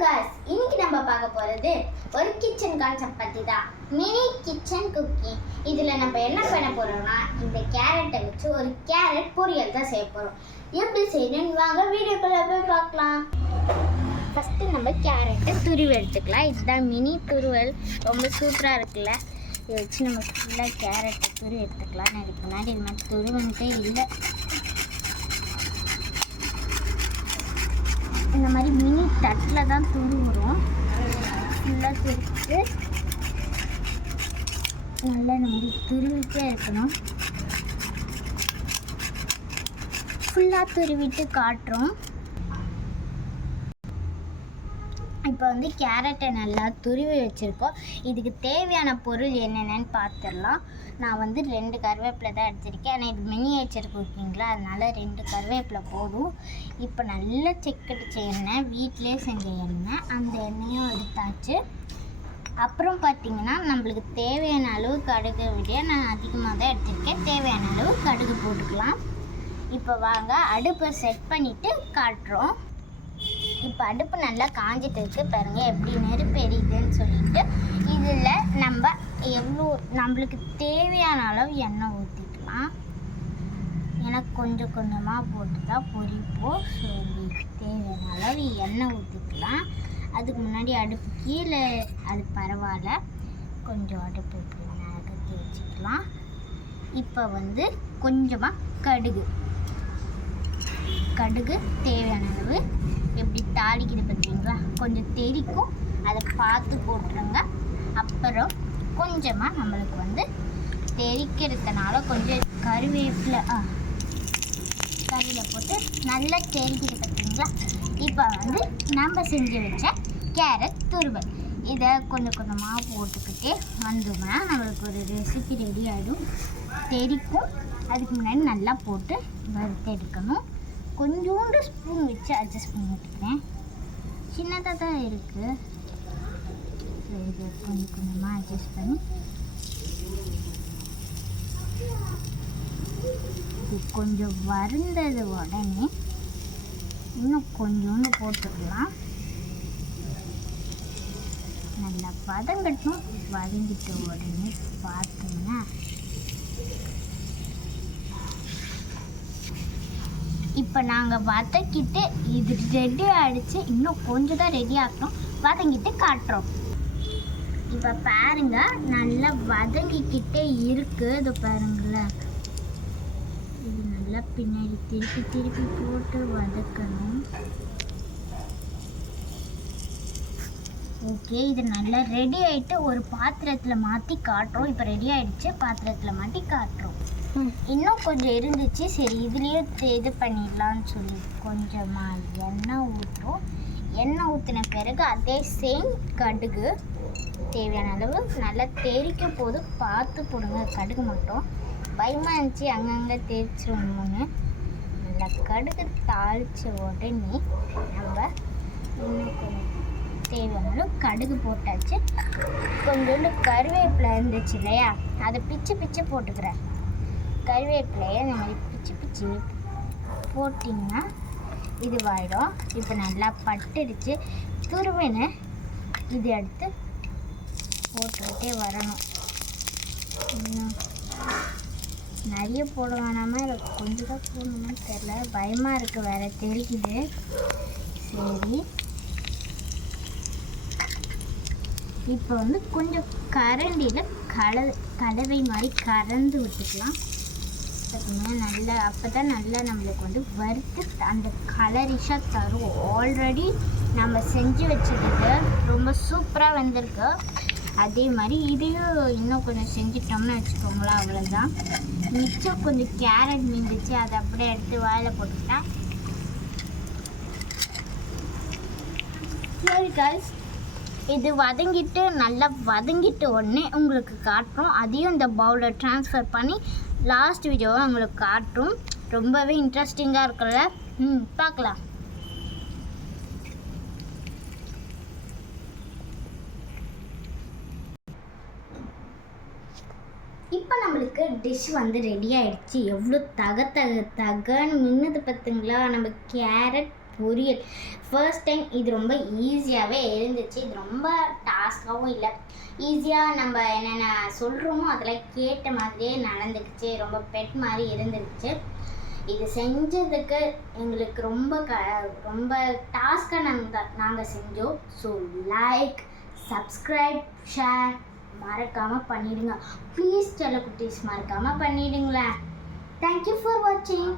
guys, இன்னைக்கு நம்ம பார்க்க போறது ஒரு கிச்சன் கான்செப்ட் பத்தி தான். Mini kitchen cooking. இதுல நம்ம என்ன பண்ண போறோம்னா இந்த கேரட்டை வச்சு ஒரு கேரட் பொரியல் தான் செய்ய போறோம். எப்படி செய்யணும்னு வாங்க வீடியோக்குள்ள போய் பார்க்கலாம். ஃபர்ஸ்ட் நம்ம கேரட்டை துருவி எடுத்துக்கலாம். இதுதான் மினி துருவல், ரொம்ப சூப்பரா இருக்குல்ல. இதை வச்சு நம்ம ஃபுல்லாக கேரட்டை துருவி எடுத்துக்கலாம். நான் இதுக்கு முன்னாடி இது மாதிரி துருவன்ட்டே இல்லை. இந்த மாதிரி மினி தட்டில் தான் துருவுறோம். ஃபுல்லாக துருவிட்டு நல்லா இந்த மாதிரி துருவிட்டே இருக்கணும். ஃபுல்லாக துருவிட்டு காட்டுறோம். இப்போ வந்து கேரட்டை நல்லா துருவி வச்சுருக்கோம். இதுக்கு தேவையான பொருள் என்னென்னு பார்த்துடலாம். நான் வந்து 2 கருவேப்பிலை தான் எடுத்திருக்கேன். ஆனால் இது மினியேச்சர் குக்கிங்களா, அதனால் 2 கருவேப்பிலை போதும். இப்போ நல்லா செக்கடிச்ச எண்ணெய், வீட்டிலே செஞ்ச எண்ணெய், அந்த எண்ணெயும் எடுத்தாச்சு. அப்புறம் பார்த்திங்கன்னா நம்மளுக்கு தேவையான அளவு கடுகு விட நான் அதிகமாக தான் எடுத்திருக்கேன். தேவையான அளவு கடுகு போட்டுக்கலாம். இப்போ வாங்க அடுப்பை செட் பண்ணிவிட்டு காட்டுறோம். இப்போ அடுப்பு நல்லா காஞ்சிட்டு இருக்கு பாருங்க, எப்படி நெருப்பு எரியுதுன்னு சொல்லிட்டு இதில் நம்ம நம்மளுக்கு தேவையான அளவு எண்ணெய் ஊற்றிக்கலாம். எனக்கு கொஞ்சம் கொஞ்சமாக போட்டு தான் பொரிப்போம். சொல்லி தேவையான அளவு எண்ணெய் ஊற்றிக்கலாம். அதுக்கு முன்னாடி அடுப்பு கீழே அது பரவாயில்ல, கொஞ்சம் அடுப்பு இப்படி நகர்த்தி வச்சுக்கலாம். இப்போ வந்து கொஞ்சமாக கடுகு தேவையான அளவு எப்படி தாளிக்குது பார்த்தீங்களா, கொஞ்சம் தெரிக்கும், அதை பார்த்து போட்டுருங்க. அப்புறம் கொஞ்சமாக நம்மளுக்கு வந்து தெரிக்கிறதுனால கொஞ்சம் கருவேப்பிலை போட்டு நல்லா தெரிக்குது பார்த்தீங்களா. இப்போ வந்து நம்ம செஞ்சு வச்ச கேரட் துருவல் இதை கொஞ்சம் கொஞ்சமாக போட்டுக்கிட்டே வந்தோம்னா நம்மளுக்கு ஒரு ரெசிபி ரெடி ஆகிடும். தெரிக்கும். அதுக்கு முன்னாடி நல்லா போட்டு வறுத்து எடுக்கணும். கொஞ்சோண்டு ஸ்பூன் வச்சு அட்ஜஸ்ட் பண்ணி விட்டுக்கிறேன். சின்னதாக தான் இருக்குது. ஸோ இது கொஞ்சம் கொஞ்சமாக அட்ஜஸ்ட் பண்ணி இது கொஞ்சம் வறுந்தது உடனே இன்னும் கொஞ்சோண்டு போட்டுக்கலாம். நல்லா வதங்கட்டும். வதங்கிட்ட உடனே பார்த்தோம்னா இப்போ நாங்கள் வதக்கிட்டு இது ரெடி ஆகிடுச்சு. இன்னும் கொஞ்சம் தான் ரெடி ஆகணும். வதங்கிட்டு காட்டுறோம். இப்போ பாருங்க, நல்லா வதங்கிக்கிட்டே இருக்குது. இது பாருங்களேன், இது நல்லா பின்னாடி திருப்பி போட்டு வதக்கணும். ஓகே, இது நல்லா ரெடி ஆகிட்டு ஒரு பாத்திரத்தில் மாற்றி காட்டுறோம். இப்போ ரெடி ஆகிடுச்சு, பாத்திரத்தில் மாட்டி காட்டுறோம். இன்னும் கொஞ்சம் இருந்துச்சு, சரி இதுலேயே இது பண்ணிடலான்னு சொல்லி கொஞ்சமாக எண்ணெய் ஊற்றுறோம். எண்ணெய் ஊற்றின பிறகு அதே சேம் கடுகு தேவையான அளவு நல்லா தெரிக்க போது பார்த்து போடுங்க. கடுகு மட்டும் பயமாக இருந்துச்சு, அங்கங்கே தெரிச்சிருவோம்னு. நல்லா கடுகு தாளித்த உடனே நம்ம இன்னும் கொஞ்சம் தேவையான அளவு கடுகு போட்டாச்சு. கொஞ்சோண்டு கருவேப்பிலை இருந்துச்சு இல்லையா, அதை பிச்சு போட்டுக்கிறேன். கருவேப்பிலையை இந்த மாதிரி பிச்சு போட்டிங்கன்னா இதுவாயிடும். இப்போ நல்லா பட்டுடுச்சு. துருவின்னு இது எடுத்து போட்டுக்கிட்டே வரணும். இன்னும் நிறைய போட வேணாமா, இல்லை கொஞ்சம் தான் போடணும்னு தெரியல, பயமாக இருக்குது, வேறு தெரிக்குது. சரி, இப்போ வந்து கொஞ்சம் கரண்டியில் கலவை மாதிரி கறந்து விட்டுக்கலாம். நல்லா அப்போ தான் நல்லா நம்மளுக்கு வந்து வறுத்து அந்த கலரிஷாக தரும். ஆல்ரெடி நம்ம செஞ்சு வச்சதுக்கு ரொம்ப சூப்பராக வந்திருக்கு. அதே மாதிரி இதையும் இன்னும் கொஞ்சம் செஞ்சுட்டோம்னு வச்சுக்கோங்களேன், அவ்வளோதான். மிச்சம் கொஞ்சம் கேரட் மீந்துச்சு, அதை அப்படியே எடுத்து வாயில் போட்டுக்கிட்டேன். சரி கைஸ், இது நல்லா வதங்கிட்டு உடனே உங்களுக்கு காட்டுறோம். அதையும் இந்த பவுலில் ட்ரான்ஸ்ஃபர் பண்ணி லாஸ்ட் வீடியோவை உங்களுக்கு காட்டும். ரொம்பவே இன்ட்ரெஸ்டிங்காக இருக்குல்ல. பார்க்கலாம். இப்போ நம்மளுக்கு டிஷ் வந்து ரெடி ஆகிடுச்சு. எவ்வளோ தகன்னு மின்னுது பார்த்துங்களா. நம்ம கேரட் பொரியல். ஃபர்ஸ்ட் டைம் இது ரொம்ப ஈஸியாகவே இருந்துச்சு. இது ரொம்ப டாஸ்காகவும் இல்லை, ஈஸியாக நம்ம என்னென்ன சொல்கிறோமோ அதில் கேட்ட மாதிரியே நடந்துக்குச்சு. ரொம்ப பெட் மாதிரி இருந்துச்சு. இது செஞ்சதுக்கு எங்களுக்கு ரொம்ப டாஸ்காக நாங்கள் செஞ்சோம். ஸோ லைக், சப்ஸ்கிரைப், ஷேர் மறக்காமல் பண்ணிடுங்க ப்ளீஸ். செல்லக்குட்டீஸ் மறக்காமல் பண்ணிடுங்களேன். தேங்க்யூ ஃபார் வாட்சிங்.